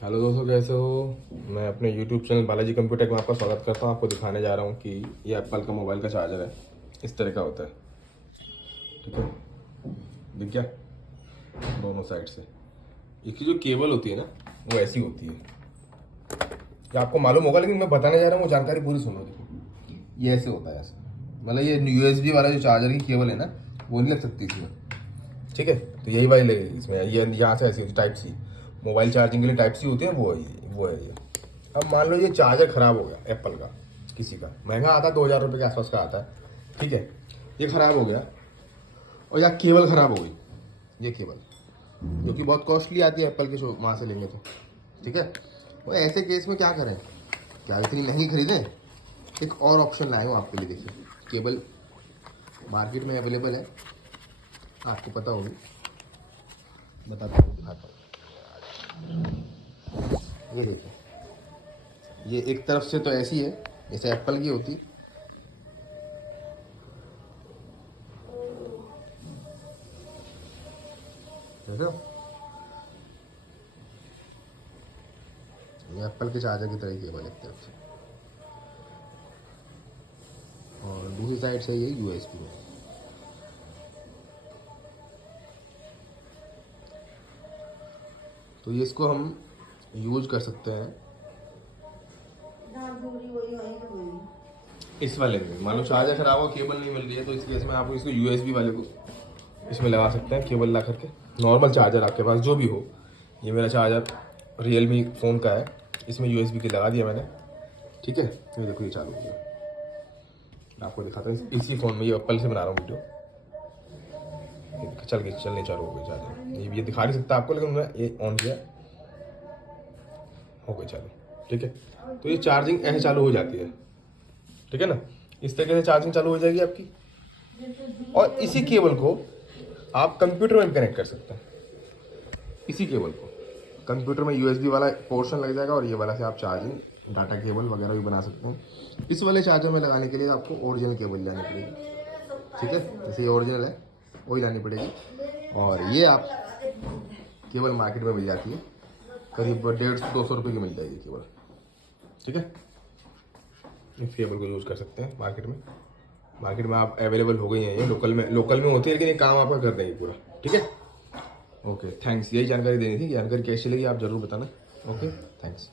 Hello दोस्तों, कैसे हो। मैं अपने YouTube चैनल बालाजी कंप्यूटर में आपका स्वागत करता हूं। आपको दिखाने जा रहा हूं कि ये एप्पल का मोबाइल का चार्जर है। इस तरह का होता है, ठीक है। दिख गया दोनों साइड से। इसकी जो केबल होती है ना, वो ऐसी होती है। ये आपको मालूम होगा, लेकिन मैं बताने जा रहा हूँ वो जानकारी पूरी सुनो। देखो, ये ऐसे होता है, ऐसे मतलब ये USB वाला जो चार्जर की केबल है ना, वो नहीं लग सकती इसमें, ठीक है। तो यही वाली लगेगी इसमें। ये यहाँ से ऐसी टाइप सी मोबाइल चार्जिंग के लिए टाइप सी होती है, वो है ये। अब मान लो ये चार्जर खराब हो गया एप्पल का, किसी का महंगा आता है, 2000 रुपये के आसपास का आता है, ठीक है। ये खराब हो गया और यहाँ केबल खराब हो गई, ये केबल जो कि बहुत कॉस्टली आती है एप्पल के शो वहाँ से लेंगे तो, ठीक है। वो ऐसे केस में क्या करें, क्या इतनी महंगी खरीदें। एक और ऑप्शन लाए हूँ आपके लिए। देखिए, केबल मार्केट में अवेलेबल है, आपको पता होगी, बताता हूँ, दिखाता हूँ। ये देखो, ये एक तरफ से तो ऐसी है जैसे एप्पल की होती, देखो ये एप्पल के चार्जर की तरह ही केबल एक तरफ से, और दूसरी साइड से ये USB में। तो ये इसको हम यूज कर सकते हैं इस वाले में। मान लो चार्जर खराब हो, केबल नहीं मिल रही है, तो इस केस में आप इसको USB वाले को इसमें लगा सकते हैं, केबल ला करके। नॉर्मल चार्जर आपके पास जो भी हो, ये मेरा चार्जर Realme फ़ोन का है, इसमें USB की लगा दिया मैंने, ठीक है। ये देखो, ये चालू हो गया। मैं आपको दिखाता हूँ इसी फ़ोन में, ये एप्पल से बना रहा हूँ वीडियो। चलने चालू हो गई चार्जर। ये दिखा नहीं सकता आपको, लेकिन मैं ये ऑन किया, हो गई चालू, ठीक है। तो ये चार्जिंग ऐसे चालू हो जाती है, ठीक है ना। इस तरीके से चार्जिंग चालू हो जाएगी आपकी। और इसी केबल को आप कंप्यूटर में भी कनेक्ट कर सकते हैं। इसी केबल को कंप्यूटर में USB वाला पोर्शन लग जाएगा, और ये वाला से आप चार्जिंग डाटा केबल वगैरह भी बना सकते हैं। इस वाले चार्जर में लगाने के लिए आपको ओरिजिनल केबल लानी पड़ेगी, ठीक है। जैसे ये ओरिजिनल है, वही लानी पड़ेगी। और ये आप केबल मार्केट में मिल जाती है, करीब 150-200 रुपये की मिल जाएगी केबल, ठीक है। इस केबल को यूज़ कर सकते हैं मार्केट में आप अवेलेबल हो गई हैं। ये लोकल में होती है, लेकिन ये काम आपका कर देंगे पूरा, ठीक है। Okay, thanks. यही जानकारी देनी थी। जानकारी कैसी लगी आप ज़रूर बताना। Okay, thanks.